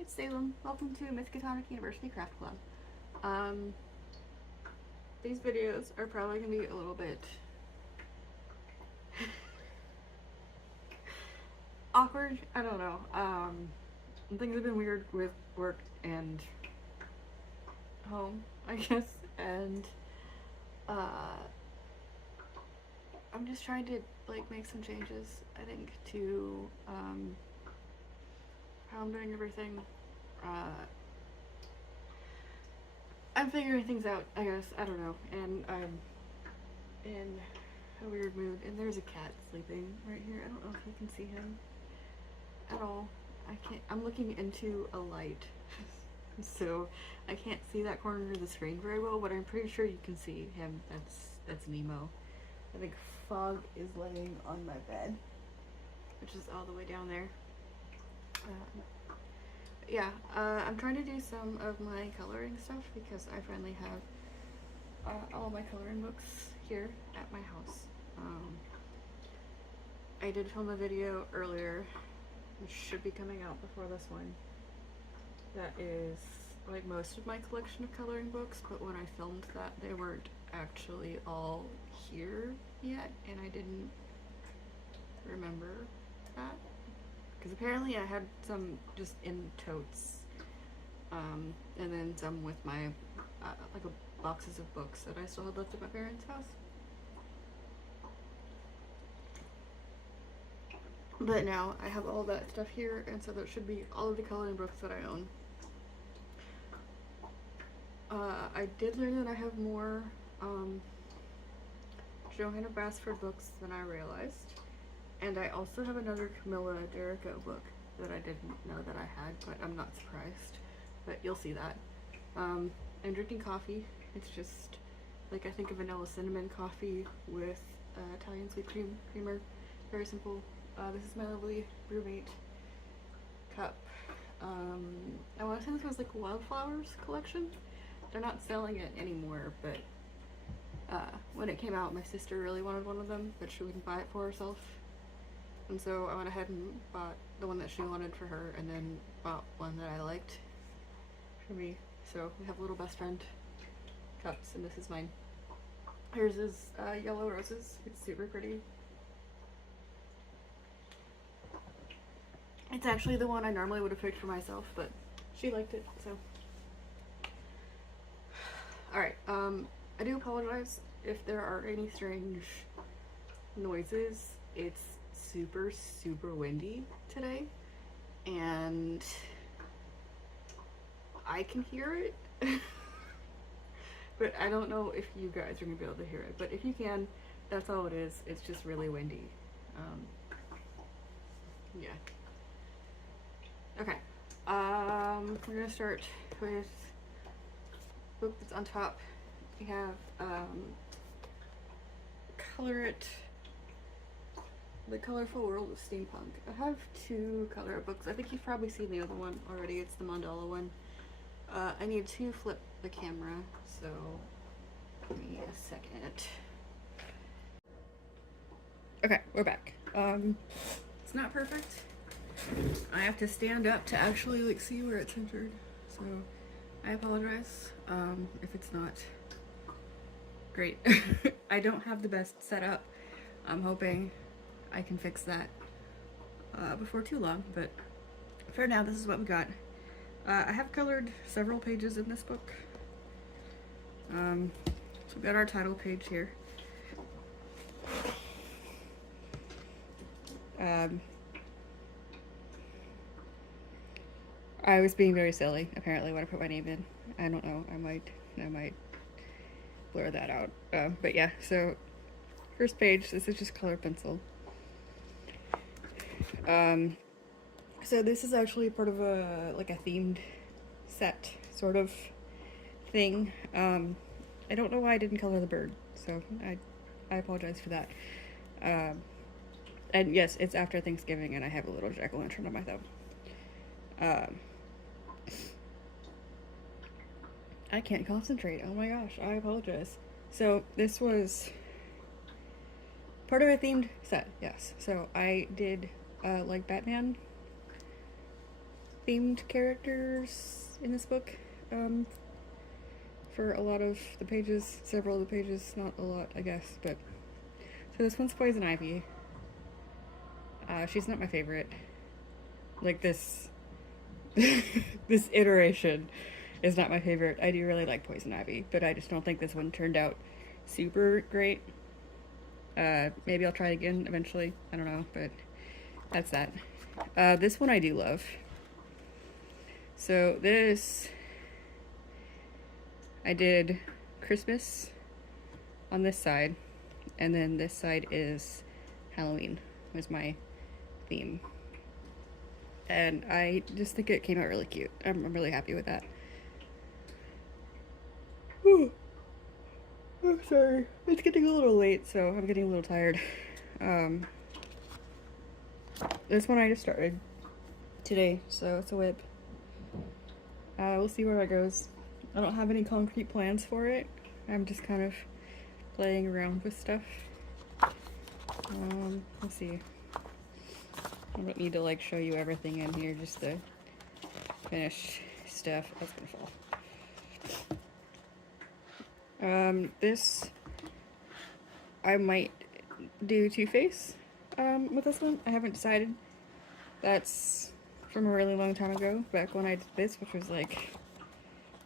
it's Salem. Welcome to Miskatonic University Craft Club. These videos are probably going to be a little bit awkward. I don't know. Things have been weird with work and home, I guess, and I'm just trying to make some changes, I think, to how I'm doing everything. I'm figuring things out, I guess. I don't know. And I'm in a weird mood. And there's a cat sleeping right here. I don't know if you can see him at all. I can't. I'm looking into a light. So I can't see that corner of the screen very well, but I'm pretty sure you can see him. That's Nemo. I think Fog is laying on my bed, which is all the way down there. I'm trying to do some of my coloring stuff because I finally have all my coloring books here at my house. I did film a video earlier, which should be coming out before this one, that is like most of my collection of coloring books, but when I filmed that, they weren't actually all here yet, and I didn't remember that. Because apparently I had some just in totes, and then some with my boxes of books that I still had left at my parents' house. But now I have all that stuff here, and so that should be all of the coloring books that I own. I did learn that I have more Johanna Basford books than I realized. And I also have another Camilla Derrico book that I didn't know that I had, but I'm not surprised. But you'll see that. I'm drinking coffee. It's just like, I think, a vanilla cinnamon coffee with Italian sweet creamer. Very simple. This is my lovely roommate cup. I want to say this was like Wildflowers collection. They're not selling it anymore, but when it came out, my sister really wanted one of them, but she wouldn't buy it for herself. And so I went ahead and bought the one that she wanted for her, and then bought one that I liked for me. So we have little best friend cups, and this is mine. Hers is yellow roses. It's super pretty. It's actually the one I normally would have picked for myself, but she liked it, so. Alright, I do apologize if there are any strange noises. It's super windy today, and I can hear it. But I don't know if you guys are gonna be able to hear it, but if you can, that's all it is. It's just really windy. Yeah. Okay, we're gonna start with the book that's on top. We have Color It, The Colorful World of Steampunk. I have two color it books. I think you've probably seen the other one already. It's the mandala one. I need to flip the camera, so give me a second. Okay, we're back. It's not perfect. I have to stand up to actually see where it's centered, so I apologize if it's not great. I don't have the best setup. I'm hoping I can fix that before too long, but for now, this is what we got. I have colored several pages in this book. So we've got our title page here. I was being very silly, apparently, when I put my name in. I don't know, I might blur that out. But yeah, so first page, this is just colored pencil. So this is actually part of a themed set sort of thing. I don't know why I didn't color the bird, so I apologize for that. And yes, it's after Thanksgiving, and I have a little jack-o'-lantern on my thumb. I can't concentrate. Oh my gosh, I apologize. So this was part of a themed set, yes. So I did like Batman themed characters in this book. For a lot of the pages, several of the pages, not a lot, I guess, but so this one's Poison Ivy. She's not my favorite. Like this this iteration is not my favorite. I do really like Poison Ivy, but I just don't think this one turned out super great. Maybe I'll try it again eventually. I don't know, but that's that. This one I do love. So this, I did Christmas on this side, and then this side is Halloween, was my theme. And I just think it came out really cute. I'm really happy with that. Whew. I'm sorry. It's getting a little late, so I'm getting a little tired. This one I just started today, so it's a whip. We'll see where that goes. I don't have any concrete plans for it. I'm just kind of playing around with stuff. Let's see. I don't need to like show you everything in here, just the finished stuff. That's gonna fall. This I might do Two-Face with this one. I haven't decided. That's from a really long time ago, back when I did this, which was like,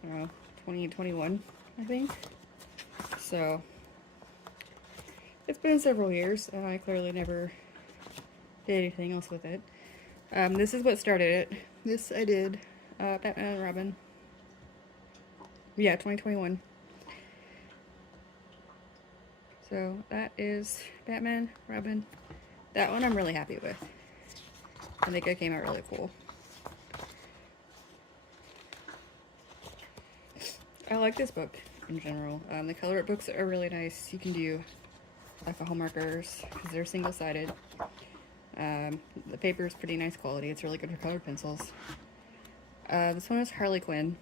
I don't know, 2021, I think. So it's been several years, and I clearly never did anything else with it. This is what started it. This I did Batman and Robin. Yeah, 2021. So that is Batman, Robin. That one I'm really happy with. I think it came out really cool. I like this book in general. The color art books are really nice. You can do alcohol markers because they're single-sided. The paper is pretty nice quality. It's really good for colored pencils. This one is Harley Quinn.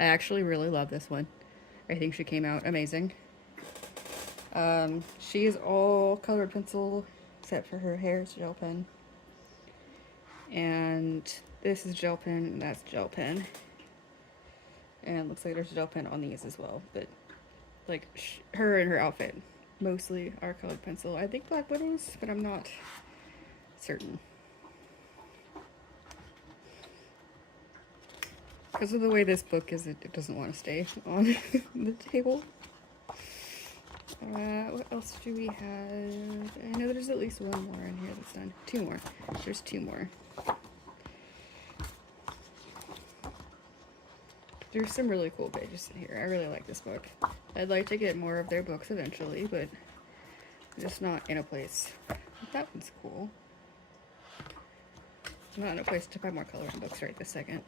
I actually really love this one. I think she came out amazing. She is all colored pencil except for her hair is gel pen. And this is gel pen and that's gel pen. And it looks like there's gel pen on these as well. But like her and her outfit mostly are colored pencil. I think Black Widow's, but I'm not certain. Because of the way this book is, it doesn't want to stay on the table. What else do we have? I know there's at least one more in here that's done. Two more. There's two more. There's some really cool pages in here. I really like this book. I'd like to get more of their books eventually, but I'm just not in a place. That one's cool. I'm not in a place to buy more coloring books right this second.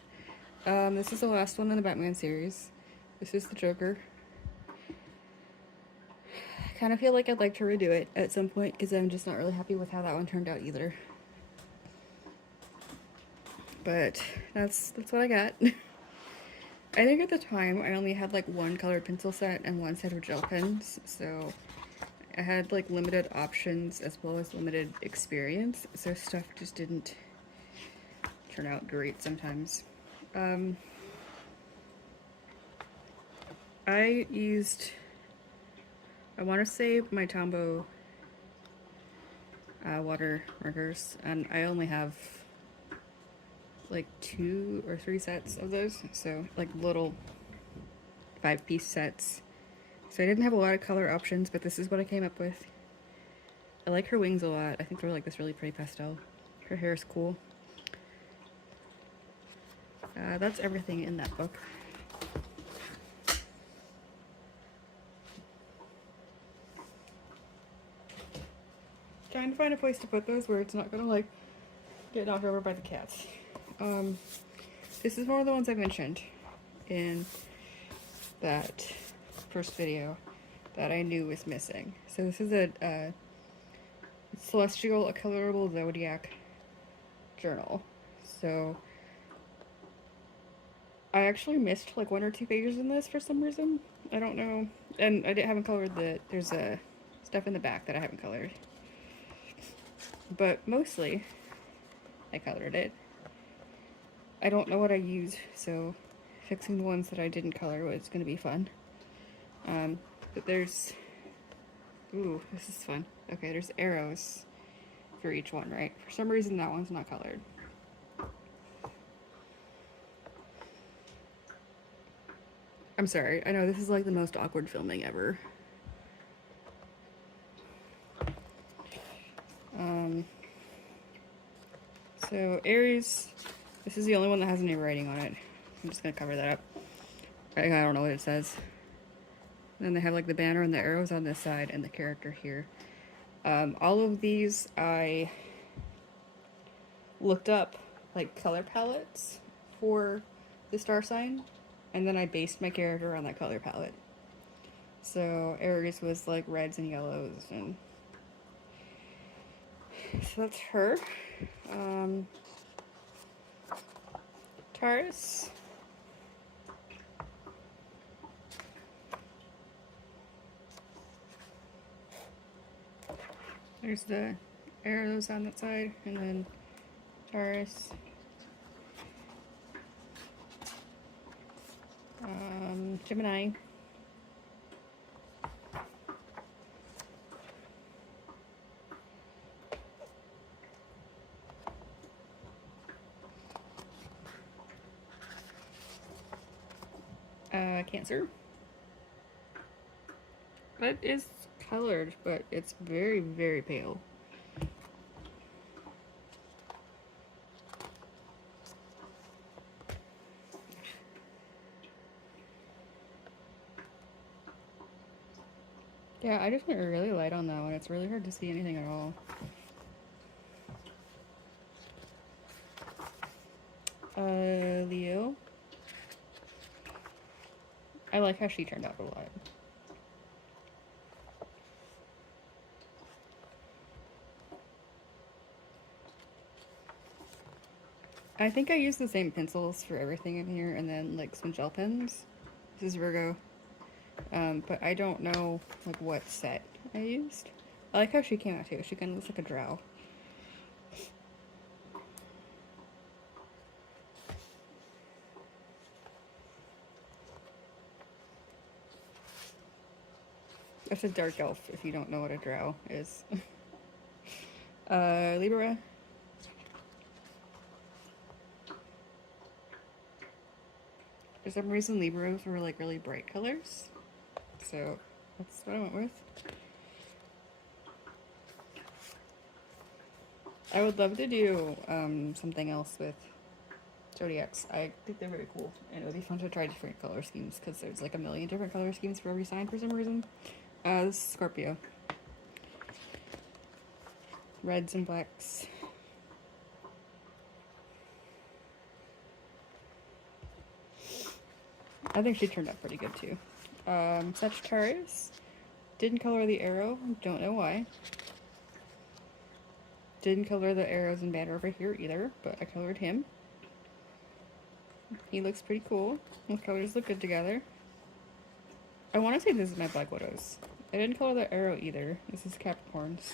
This is the last one in the Batman series. This is the Joker. I kind of feel like I'd like to redo it at some point because I'm just not really happy with how that one turned out either. But that's what I got. I think at the time I only had like one colored pencil set and one set of gel pens, so I had like limited options as well as limited experience, so stuff just didn't turn out great sometimes. I used, I want to say my Tombow water markers, and I only have like 2 or 3 sets of those, so like little 5-piece sets. So I didn't have a lot of color options, but this is what I came up with. I like her wings a lot. I think they're like this really pretty pastel. Her hair is cool. That's everything in that book. Trying to find a place to put those where it's not gonna like get knocked over by the cats. This is one of the ones I mentioned in that first video that I knew was missing. So this is a Celestial, a colorable zodiac journal. So I actually missed like 1 or 2 pages in this for some reason. I don't know. And I haven't colored there's stuff in the back that I haven't colored. But mostly I colored it. I don't know what I used, so fixing the ones that I didn't color was going to be fun. But there's... Ooh, this is fun. Okay, there's arrows for each one, right? For some reason that one's not colored. I'm sorry, I know this is like the most awkward filming ever. So Aries, this is the only one that has any writing on it. I'm just gonna cover that up. I don't know what it says. And then they have like the banner and the arrows on this side and the character here. All of these I looked up like color palettes for the star sign, and then I based my character on that color palette. So Aries was like reds and yellows, and so that's her. Taurus. There's the arrows on that side, and then Taurus. Gemini. Cancer. That is colored, but it's very, very pale. Yeah, I just went really light on that one. It's really hard to see anything at all. Leo. I like how she turned out a lot. I think I used the same pencils for everything in here, and then like some gel pens. This is Virgo. But I don't know like what set I used. I like how she came out too. She kind of looks like a drow. That's a dark elf if you don't know what a drow is. Libra. For some reason Libras were like really bright colors. So that's what I went with. I would love to do something else with zodiacs. I think they're very cool, and it would be fun to try different color schemes because there's like a million different color schemes for every sign for some reason. This is Scorpio. Reds and blacks. I think she turned out pretty good too. Sagittarius. Didn't color the arrow, don't know why. Didn't color the arrows and banner over here either, but I colored him. He looks pretty cool. The colors look good together. I want to say this is my Black Widows. I didn't color the arrow either. This is Capricorns.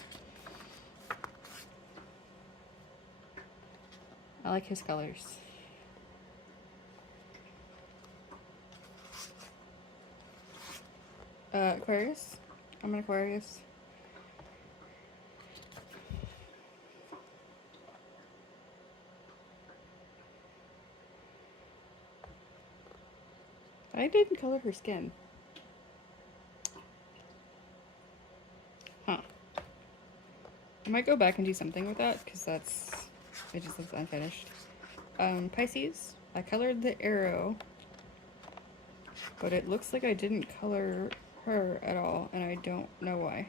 I like his colors. Aquarius. I'm an Aquarius. I didn't color her skin. Huh. I might go back and do something with that because it just looks unfinished. Pisces. I colored the arrow, but it looks like I didn't color her at all, and I don't know why.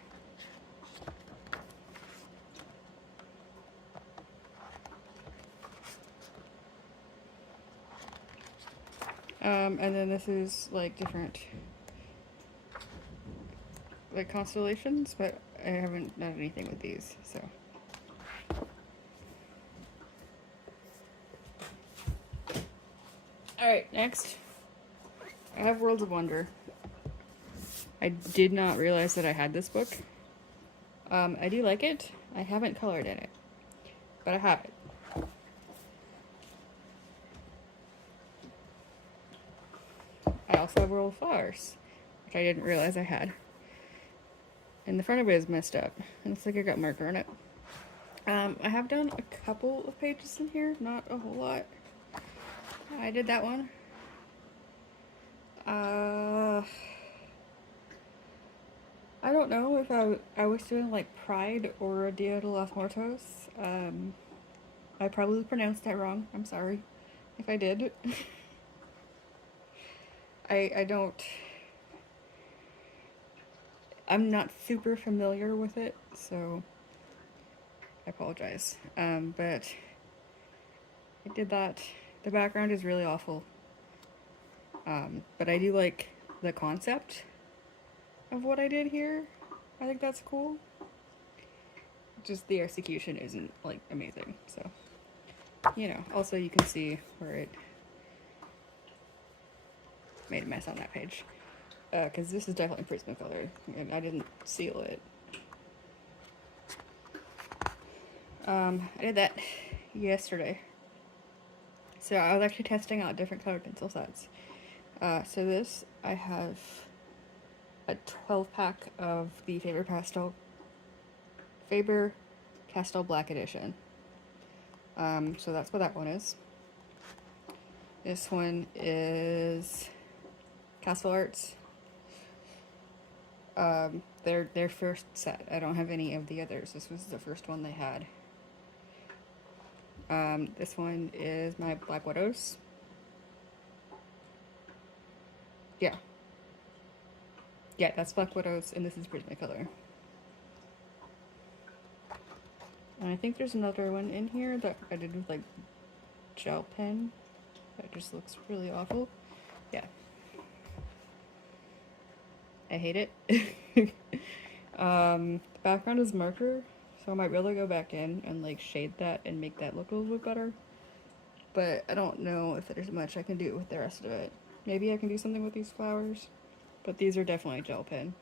And then this is like different like constellations, but I haven't done anything with these, so. Alright, next. I have Worlds of Wonder. I did not realize that I had this book. I do like it. I haven't colored in it, but I have it. also have rolled flowers, which I didn't realize I had. And the front of it is messed up. It looks like I got marker in it. I have done a couple of pages in here, not a whole lot. I did that one. I don't know if I was doing like Pride or Dia de los Muertos. I probably pronounced that wrong. I'm sorry if I did. I don't. I'm not super familiar with it, so I apologize. But I did that. The background is really awful. But I do like the concept of what I did here. I think that's cool. Just the execution isn't like amazing, so you know. Also, you can see where it made a mess on that page, because this is definitely Prismacolor, and I didn't seal it. I did that yesterday, so I was actually testing out different colored pencil sets. So this, I have a 12-pack of the Faber Castell Black Edition. So that's what that one is. This one is Castle Arts. Their first set. I don't have any of the others. This was the first one they had. This one is my Black Widows. Yeah. Yeah, that's Black Widows, and this is Prismacolor. And I think there's another one in here that I did with like gel pen. That just looks really awful. Yeah. I hate it. The background is marker, so I might be able to go back in and like shade that and make that look a little bit better. But I don't know if there's much I can do with the rest of it. Maybe I can do something with these flowers, but these are definitely gel pen.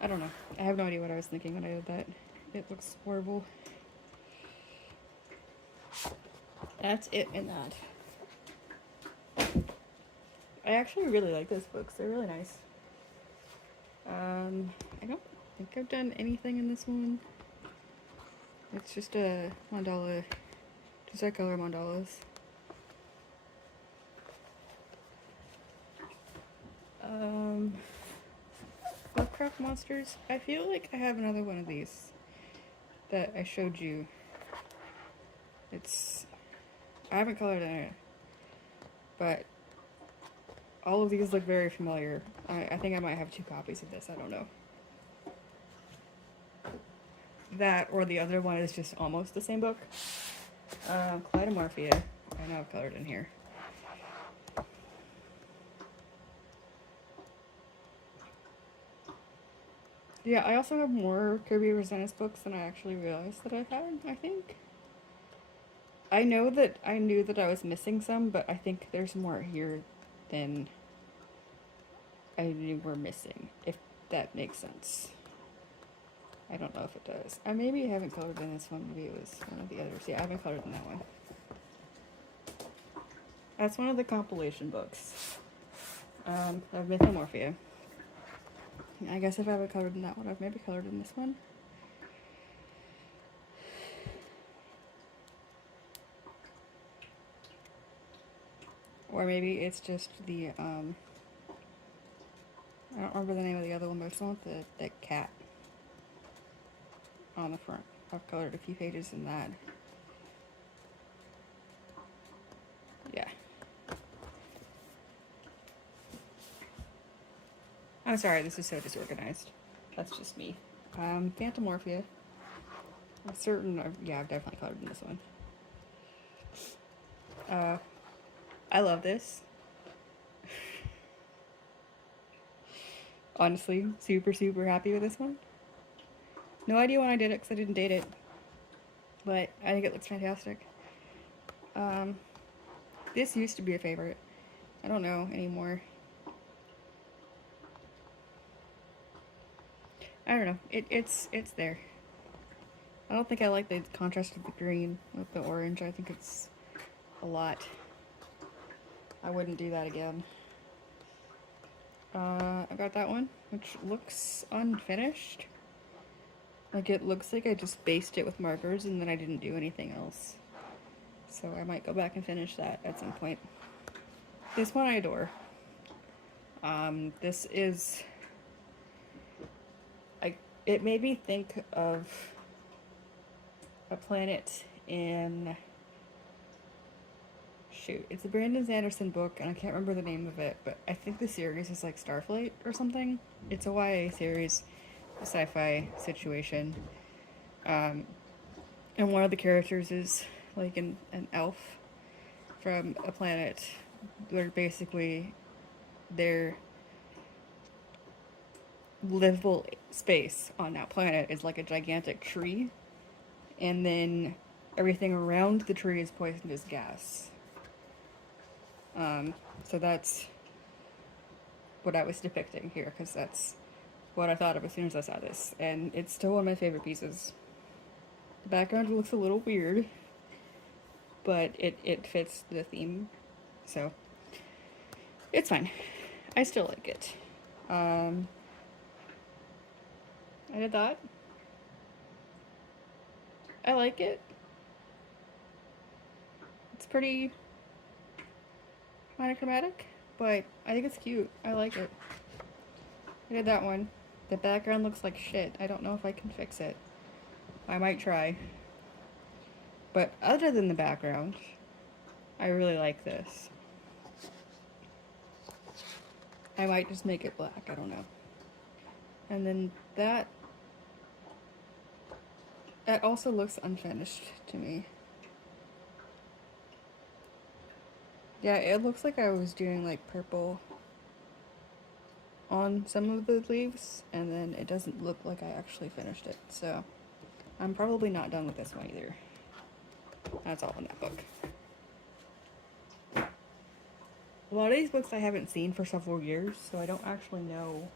I don't know. I have no idea what I was thinking when I did that. It looks horrible. That's it in that. I actually really like those books. They're really nice. I don't think I've done anything in this one. It's just a mandala, just our color mandalas. Lovecraft Monsters. I feel like I have another one of these that I showed you. I haven't colored in it, but all of these look very familiar. I think I might have 2 copies of this. I don't know. That or the other one is just almost the same book. Kaleidomorphia. I know I've colored in here. Yeah, I also have more Kirby Resistance books than I actually realized that I had, I think. I know that I knew that I was missing some, but I think there's more here than I knew were missing, if that makes sense. I don't know if it does. I maybe haven't colored in this one. Maybe it was one of the others. Yeah, I haven't colored in that one. That's one of the compilation books of Mythomorphia. I guess if I haven't colored in that one, I've maybe colored in this one. Or maybe it's just the, I don't remember the name of the other one, but it's the one with the cat on the front. I've colored a few pages in that. Yeah. I'm sorry, this is so disorganized. That's just me. Phantomorphia. I'm certain, yeah, I've definitely colored in this one. I love this. Honestly, super, super happy with this one. No idea when I did it because I didn't date it. But I think it looks fantastic. This used to be a favorite. I don't know anymore. I don't know. It's there. I don't think I like the contrast of the green with the orange. I think it's a lot. I wouldn't do that again. I got that one, which looks unfinished. Like, it looks like I just based it with markers and then I didn't do anything else. So I might go back and finish that at some point. This one I adore. This is... it made me think of a planet in... Shoot, it's a Brandon Sanderson book, and I can't remember the name of it, but I think the series is like Starflight or something. It's a YA series, a sci-fi situation. And one of the characters is like an elf from a planet where basically their livable space on that planet is like a gigantic tree, and then everything around the tree is poisonous gas. So that's what I was depicting here, because that's what I thought of as soon as I saw this, and it's still one of my favorite pieces. The background looks a little weird, but it fits the theme, so it's fine. I still like it. I did that. I like it. It's pretty monochromatic, but I think it's cute. I like it. I did that one. The background looks like shit. I don't know if I can fix it. I might try. But other than the background, I really like this. I might just make it black, I don't know. And then that also looks unfinished to me. Yeah, it looks like I was doing like purple on some of the leaves, and then it doesn't look like I actually finished it. So I'm probably not done with this one either. That's all in that book. A lot of these books I haven't seen for several years, so I don't actually know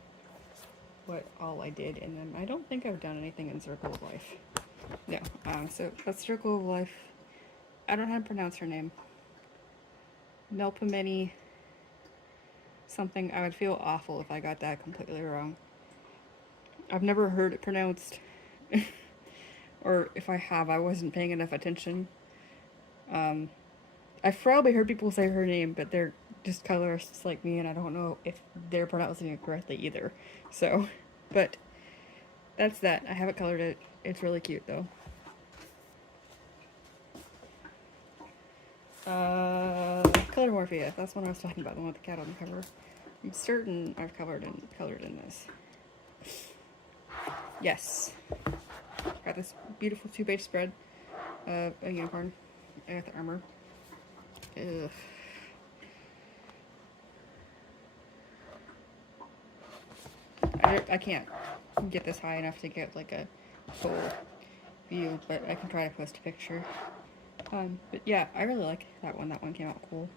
what all I did in them. I don't think I've done anything in Circle of Life. No, so that's Circle of Life. I don't know how to pronounce her name. Melpomene something. I would feel awful if I got that completely wrong. I've never heard it pronounced. Or if I have, I wasn't paying enough attention. I've probably heard people say her name, but they're just colorists like me, and I don't know if they're pronouncing it correctly either. So, but that's that. I haven't colored it. It's really cute, though. Color Morphia. That's one I was talking about, the one with the cat on the cover. I'm certain I've colored in this. Yes. Got this beautiful 2-page spread of a unicorn with armor. Ugh. I can't get this high enough to get like a full view, but I can try to post a picture. But yeah, I really like that one. That one came out cool.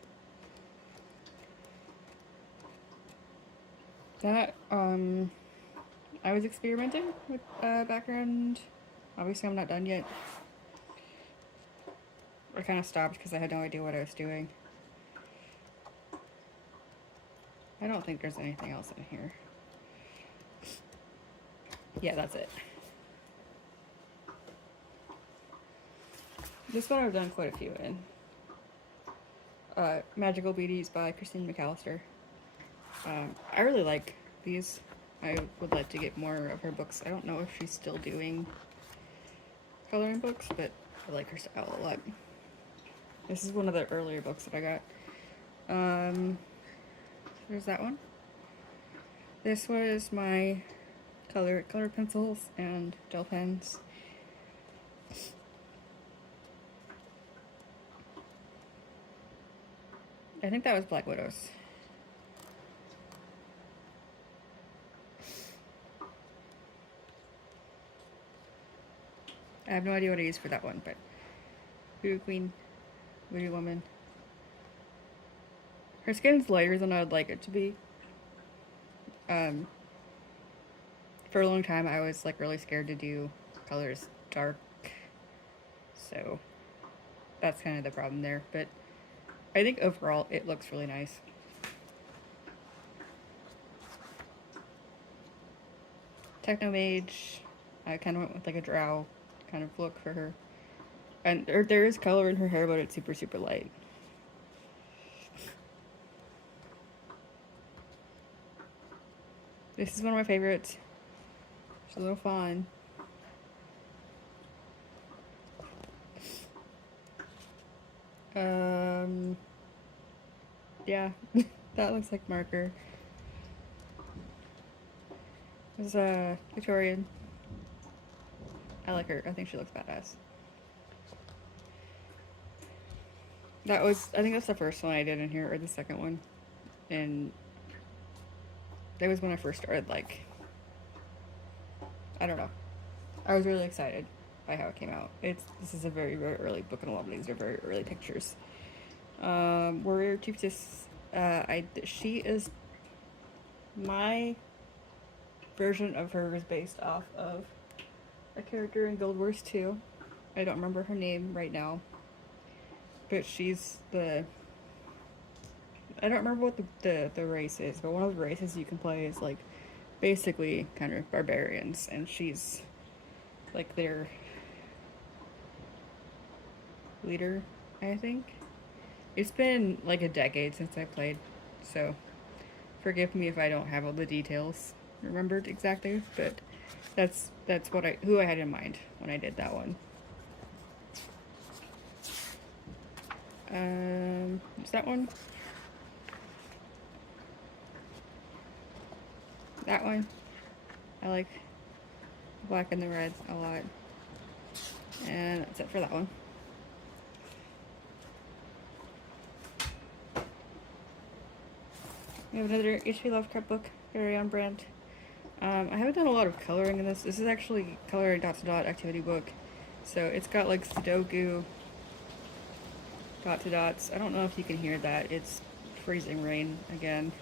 That, I was experimenting with background. Obviously I'm not done yet. I kind of stopped because I had no idea what I was doing. I don't think there's anything else in here. Yeah, that's it. This one I've done quite a few in. Magical Beauties by Christine McAllister. I really like these. I would like to get more of her books. I don't know if she's still doing coloring books, but I like her style a lot. This is one of the earlier books that I got. There's that one. This was my color pencils and gel pens. I think that was Black Widows. I have no idea what I used for that one, but Voodoo Queen, Voodoo Woman. Her skin's lighter than I would like it to be. For a long time I was like really scared to do colors dark, so that's kind of the problem there, but I think overall it looks really nice. Techno Mage. I kind of went with like a drow kind of look for her. And there is color in her hair, but it's super, super light. This is one of my favorites. It's a little fun. Yeah, that looks like marker. This is a Victorian. I like her. I think she looks badass. That was, I think that's the first one I did in here, or the second one. And that was when I first started, like, I don't know. I was really excited by how it came out. This is a very, very early book, and a lot of these are very early pictures. Warrior Gratuitous, she is, my version of her is based off of a character in Guild Wars 2. I don't remember her name right now, but she's I don't remember what the race is, but one of the races you can play is like basically kind of barbarians, and she's like their leader, I think. It's been like a decade since I played, so forgive me if I don't have all the details remembered exactly, but that's who I had in mind when I did that one. Is that one? That one. I like the black and the red a lot. And that's it for that one. We have another H.P. Lovecraft book, very on brand. I haven't done a lot of coloring in this. This is actually coloring dot to dot activity book. So it's got like Sudoku dot to dots. I don't know if you can hear that. It's freezing rain again.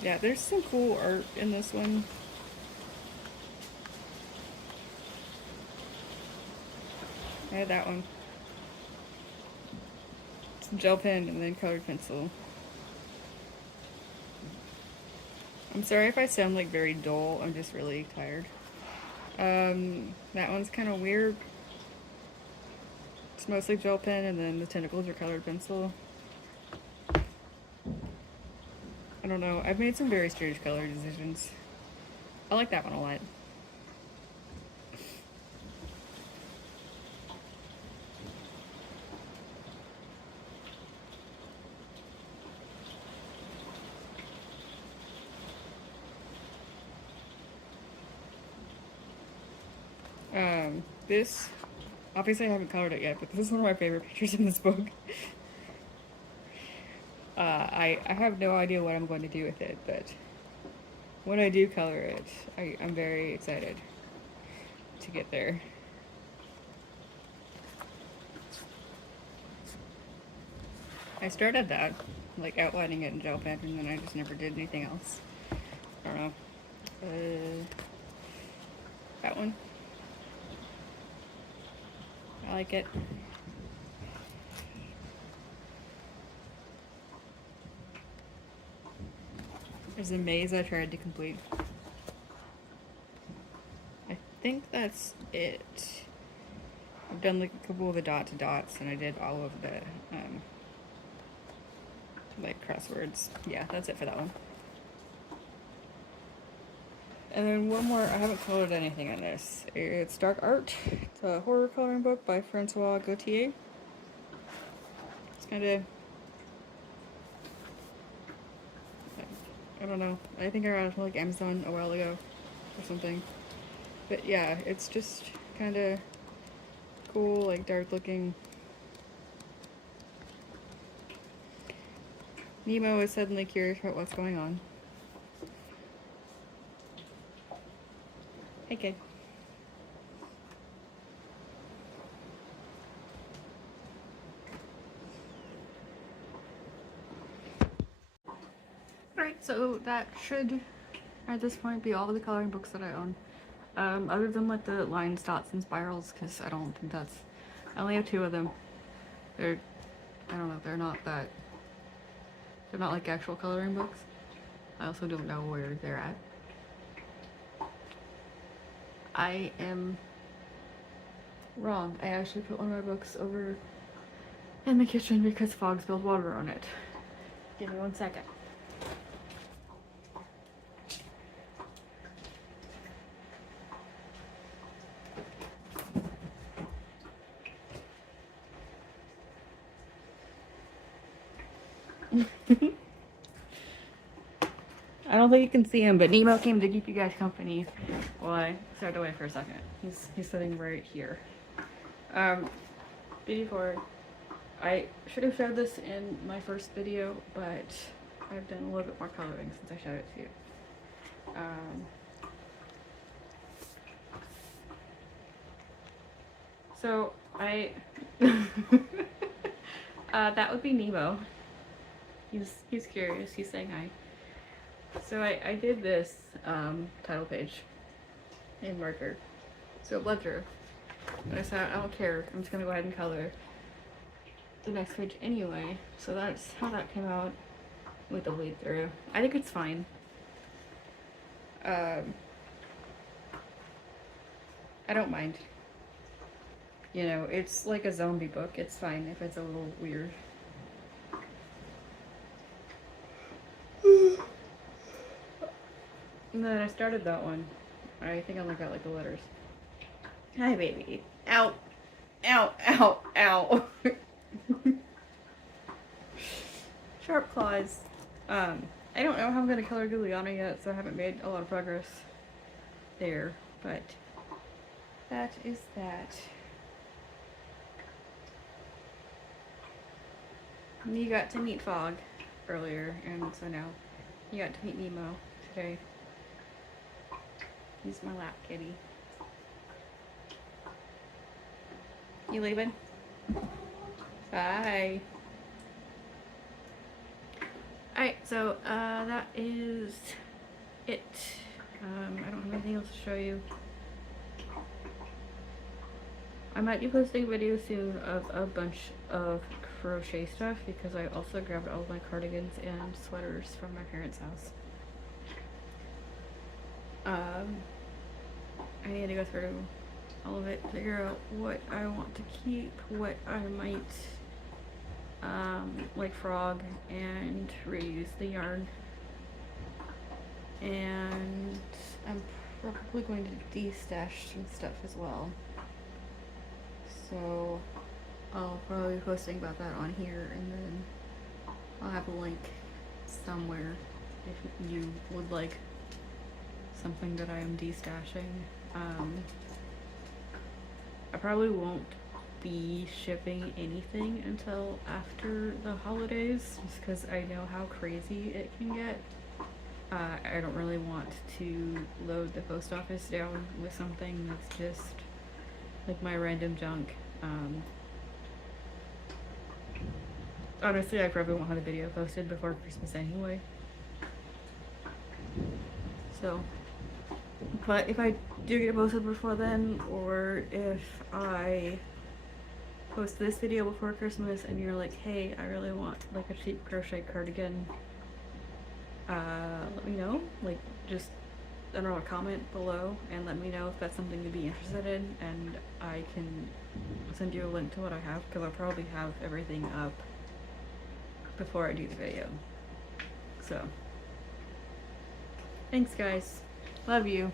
Yeah, there's some cool art in this one. I had that one. Some gel pen and then colored pencil. I'm sorry if I sound like very dull, I'm just really tired. That one's kind of weird. It's mostly gel pen and then the tentacles are colored pencil. I don't know, I've made some very strange color decisions. I like that one a lot. This, obviously I haven't colored it yet, but this is one of my favorite pictures in this book. I have no idea what I'm going to do with it, but when I do color it, I'm very excited to get there. I started that, like outlining it in gel pen, and then I just never did anything else. I don't know. That one. I like it. There's a maze I tried to complete. I think that's it. I've done like a couple of the dot to dots, and I did all of the like crosswords. Yeah, that's it for that one. And then one more, I haven't colored anything on this. It's Dark Art. It's a horror coloring book by Francois Gauthier. It's kind of, I don't know. I think I got it from like Amazon a while ago or something. But yeah, it's just kind of cool, like dark looking. Nemo is suddenly curious about what's going on. Hey kid. Alright, so that should at this point be all of the coloring books that I own. Other than like the lines, dots, and spirals, because I don't think that's, I only have 2 of them. I don't know, they're not that They're not like actual coloring books. I also don't know where they're at. I am wrong. I actually put one of my books over in the kitchen because Fog spilled water on it. Give me 1 second. I don't think you can see him, but Nemo came to keep you guys company while I stepped away for a second. He's sitting right here. Before, I should have showed this in my first video, but I've done a little bit more coloring since I showed it to you. So I that would be Nemo. He's curious. He's saying hi. So I did this title page in marker, so it bled through. But I said I don't care. I'm just gonna go ahead and color the next page anyway. So that's how that came out with the bleed through. I think it's fine. I don't mind. You know, it's like a zombie book. It's fine if it's a little weird. And then I started that one. I think I only got like the letters. Hi, baby. Ow. Ow, ow, ow. Sharp claws. I don't know how I'm going to color Juliana yet, so I haven't made a lot of progress there. But that is that. You got to meet Fog earlier, and so now you got to meet Nemo today. He's my lap kitty. You leaving? Bye. Alright, so that is it. I don't have anything else to show you. I might be posting a video soon of a bunch of crochet stuff because I also grabbed all of my cardigans and sweaters from my parents' house. I need to go through all of it, figure out what I want to keep, what I might like frog, and reuse the yarn. And I'm probably going to de-stash some stuff as well. So I'll probably be posting about that on here, and then I'll have a link somewhere if you would like something that I am de-stashing. I probably won't be shipping anything until after the holidays, just because I know how crazy it can get. I don't really want to load the post office down with something that's just like my random junk. Honestly, I probably won't have a video posted before Christmas anyway. So, but if I do get it posted before then, or if I post this video before Christmas and you're like, hey, I really want like a cheap crochet cardigan, let me know. Like, just, I don't know, comment below and let me know if that's something you'd be interested in, and I can send you a link to what I have, because I'll probably have everything up before I do the video. So, thanks guys. Love you.